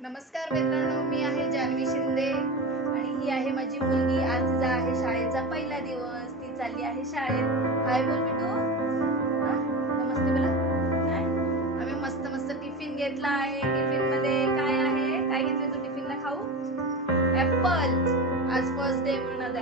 नमस्कार मित्रांनो, मी आहे जान्हवी शिंदे आणि ही आहे माझी मुलगी. आज तिचा आहे शाळेचा पहिला दिवस. ती चालली आहे शाळेत. हाय बोल बिटू. नमस्ते बोला. काय आम्ही मस्त मस्त टिफिन घेतला आहे. टिफिन मध्ये काय आहे? काय घेतले तू टिफिनला खाऊ? ऍपल. आज फर्स्ट डे म्हणून आज